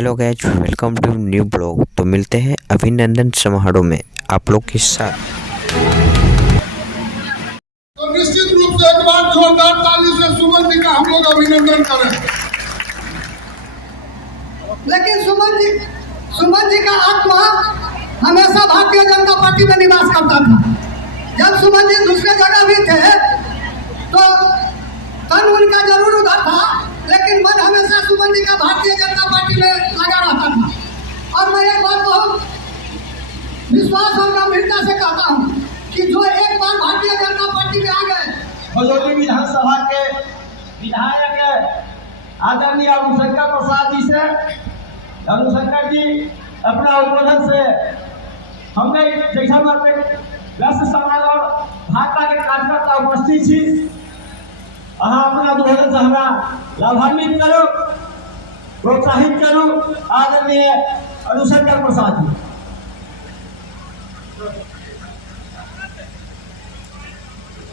Hello guys, welcome to new blog. तो मिलते हैं अभिनंदन समारोह में आप लोग के साथ। तो निश्चित रूप से एक बार जोरदार ताली से सुमन जी का हम लोग अभिनंदन करें। लेकिन सुमन जी का आत्मा हमेशा भारतीय जनता पार्टी में निवास करता था। जब सुमन जी दूसरे जगह भी थे तो तन उनका जरूर उधर था, लेकिन मन हमेशा सुमन जी का भारतीय जनता पार्टी में लगा रहता था। और मैं एक बात बहुत विश्वास और गंभीरता से कहता हूँ कि जो एक बार भारतीय जनता पार्टी में आ गए, भदोही विधानसभा के विधायक आदरणीय अनुशंकर प्रसाद जी से, अनुशंकर जी अपना उद्बोधन से हमने जैसा व्यस्त समाज और भाजपा के कार्यकर्ता उपस्थित छी, अहाँ अपना उद्बोधन से हमरा लाभान्वित करो, प्रोत्साहित करो। आदरणीय अनुशंकर प्रसाद जी।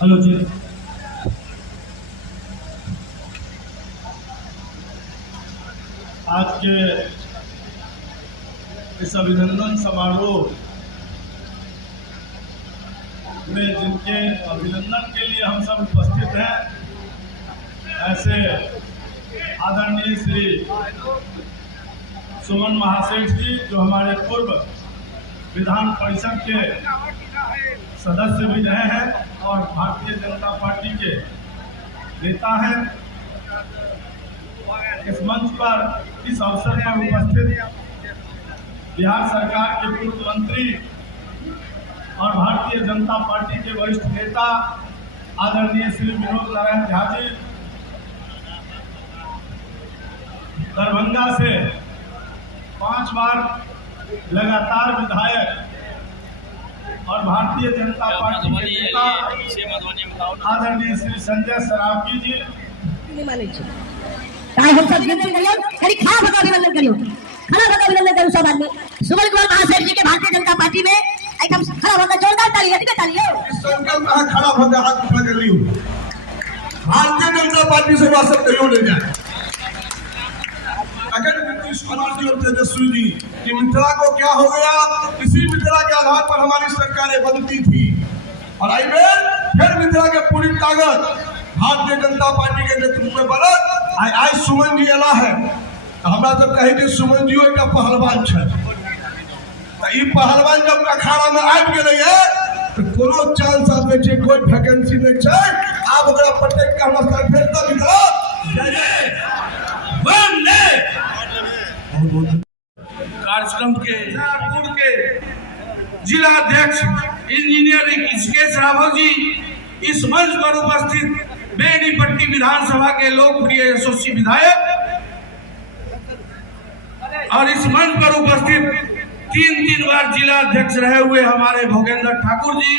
हेलो जी। आज के इस अभिनंदन समारोह में जिनके अभिनंदन के लिए हम सब उपस्थित हैं, ऐसे आदरणीय श्री सुमन महासेठ जी, जो हमारे पूर्व विधान परिषद के सदस्य भी रहे हैं और भारतीय जनता पार्टी के नेता हैं। इस मंच पर इस अवसर पर उपस्थित बिहार सरकार के पूर्व मंत्री और भारतीय जनता पार्टी के वरिष्ठ नेता आदरणीय श्री विनोद नारायण झा जी, दरभंगा से 5 बार लगातार विधायक और भारतीय जनता पार्टी के नेता आदरणीय श्री संजय सरावगी जी। सब आदमी सुमन कुमार महासेठ जी के भारतीय जनता पार्टी में एकदम खड़ा होकर जोरदार ताली खड़ा होकर हाथ उठा कर लियो। भारतीय जनता पार्टी से वास्तव करियो ले जाए। अगर नीतीश कुमार जी और तेजस्वी जी कि मिथिला को क्या हो गया, इसी मिथिला के आधार पर हमारी सरकारें बनती थी और आई फिर मिथिला के पूरी ताकत भारतीय जनता पार्टी के नेतृत्व में बनत। आज सुमन जी अला है, हमरा सब कहे कि सुमन जी एक पहलवान है। ई पहलवान जब अखाड़ा में आबि गेलै है तो कोनो चांस आबे छै, कोई वैकेंसी नहीं छै। आब ओकरा प्रत्येक का नमस्कार फेर तो निकलो कार्यक्रम के पूर्व के जिला अध्यक्ष इंजीनियर ऋषिकेश रावल जी, इस मंच पर उपस्थित बेनीपट्टी विधानसभा के लोकप्रिय यशस्वी विधायक और इस मंच पर उपस्थित 3 बार जिला अध्यक्ष रहे हुए हमारे भोगेंद्र ठाकुर जी,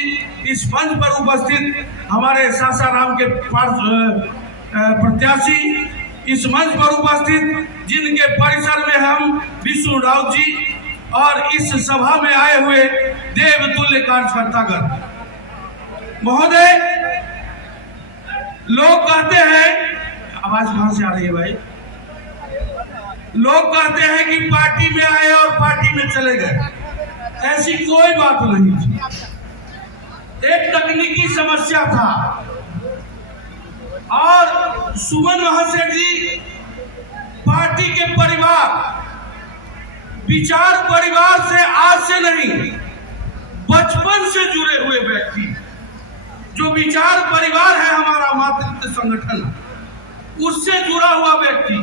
इस मंच पर उपस्थित हमारे सासाराम के प्रत्याशी, इस मंच पर उपस्थित जिनके परिसर में हम विष्णु राव जी और इस सभा में आए हुए देवतुल्य कार्यकर्तागण महोदय। लोग कहते हैं, आवाज कहां से आ रही है भाई? लोग कहते हैं कि पार्टी में आए और पार्टी में चले गए। ऐसी कोई बात नहीं थी, एक तकनीकी समस्या था और सुमन महासेठ जी पार्टी के परिवार, विचार परिवार से आज से नहीं, बचपन से जुड़े हुए व्यक्ति, जो विचार परिवार है हमारा मातृत्व संगठन, उससे जुड़ा हुआ व्यक्ति,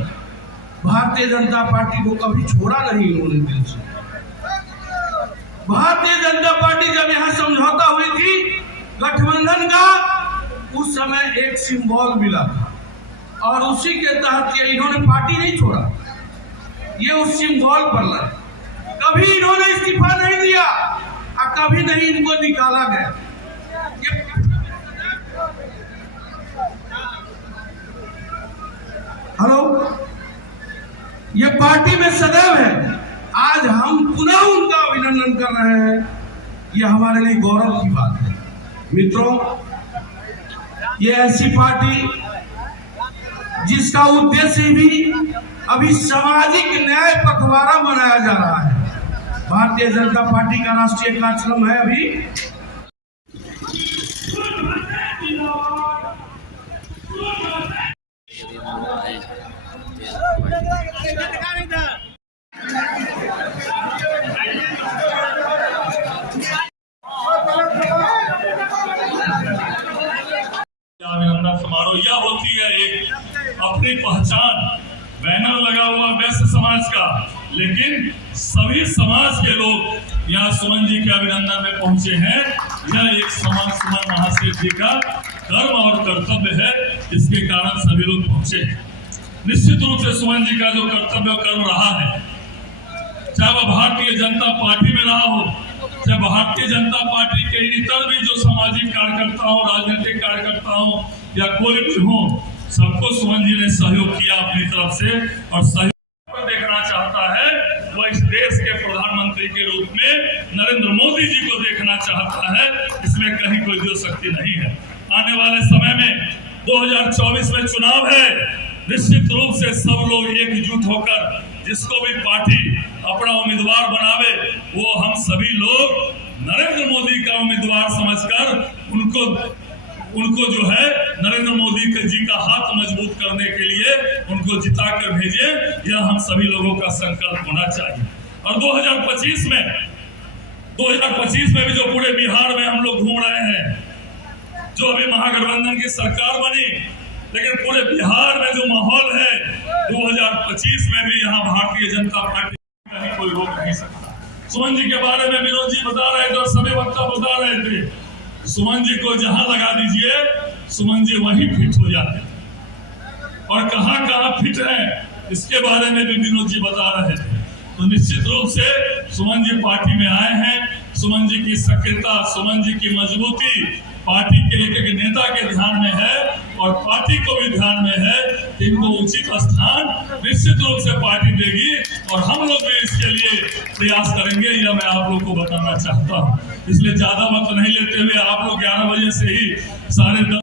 भारतीय जनता पार्टी को कभी छोड़ा नहीं उन्होंने दिल से। भारतीय जनता पार्टी जब यहाँ समझौता हुई थी गठबंधन का, उस समय एक सिंबल मिला था और उसी के तहत ये इन्होंने पार्टी नहीं छोड़ा, ये उस सिंबल पर लगे। कभी इन्होंने इस्तीफा नहीं दिया और कभी नहीं इनको निकाला गया। हेलो, ये पार्टी में सदैव है। आज हम पुनः उनका अभिनंदन कर रहे हैं, ये हमारे लिए गौरव की बात है। मित्रों, ये ऐसी पार्टी जिसका उद्देश्य भी अभी सामाजिक न्याय पखवाड़ा मनाया जा रहा है। भारतीय जनता पार्टी का राष्ट्रीय कार्यक्रम है अभी। अभिनंदन समारोह यह होती है एक अपनी पहचान, बैनर लगा हुआ वैश्य समाज का, लेकिन सभी समाज के लोग यहाँ सुमन जी के अभिनंदन में पहुंचे हैं। यह एक सुमन महासेठ जी का कर्म और कर्तव्य है, इसके कारण सभी लोग पहुंचे। निश्चित रूप से सुमन जी का जो कर्तव्य और कर्म रहा है, चाहे वह भारतीय जनता पार्टी में रहा हो, चाहे भारतीय जनता पार्टी के इतर भी जो सामाजिक कार्यकर्ता हो, राजनीतिक कार्यकर्ता हो या कोई भी हो, सबको सुमन जी ने सहयोग किया अपनी तरफ से, और सहयोग देखना चाहता है वह इस देश के प्रधानमंत्री के रूप में नरेंद्र मोदी जी को देखना चाहता है। इसमें कहीं कोई जो शक्ति नहीं है। आने वाले समय में 2024 में चुनाव है, निश्चित रूप से सब लोग एकजुट होकर जिसको भी पार्टी अपना उम्मीदवार बनावे, वो हम सभी लोग नरेंद्र मोदी का उम्मीदवार समझकर उनको जो है नरेंद्र मोदी जी का हाथ मजबूत करने के लिए उनको जिता कर भेजे, यह हम सभी लोगों का संकल्प होना चाहिए। और 2025 में भी जो पूरे बिहार में हम लोग घूम रहे हैं, जो अभी महागठबंधन की सरकार बनी, लेकिन पूरे बिहार में जो माहौल है 2025 में भी यहाँ भारतीय जनता पार्टी कहीं कोई रोक नहीं सकता। सुमन जी के बारे में विनोद जी बता रहे थे और सभी वक्ता बता रहे थे, सुमन जी को जहां लगा दीजिए सुमन जी वहीं फिट हो जाते, और कहां फिट है इसके बारे में भी विनोद जी बता रहे थे। तो निश्चित रूप से सुमन जी पार्टी में आए हैं। सुमन जी की सक्रियता, सुमन जी की मजबूती पार्टी के एक नेता के ध्यान में है, और पार्टी को भी ध्यान में है कि इनको उचित स्थान निश्चित रूप से पार्टी देगी, और हम लोग भी इसके लिए प्रयास करेंगे। यह मैं आप लोग को बताना चाहता हूँ। इसलिए ज्यादा वक्त नहीं लेते हुए आप लोग 11 बजे से ही सारे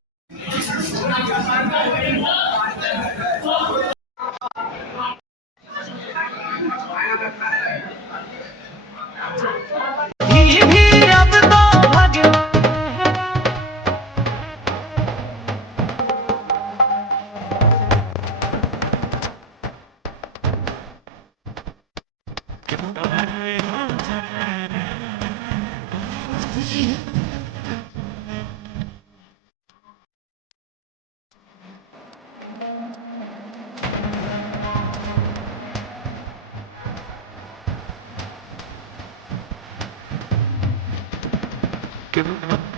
Give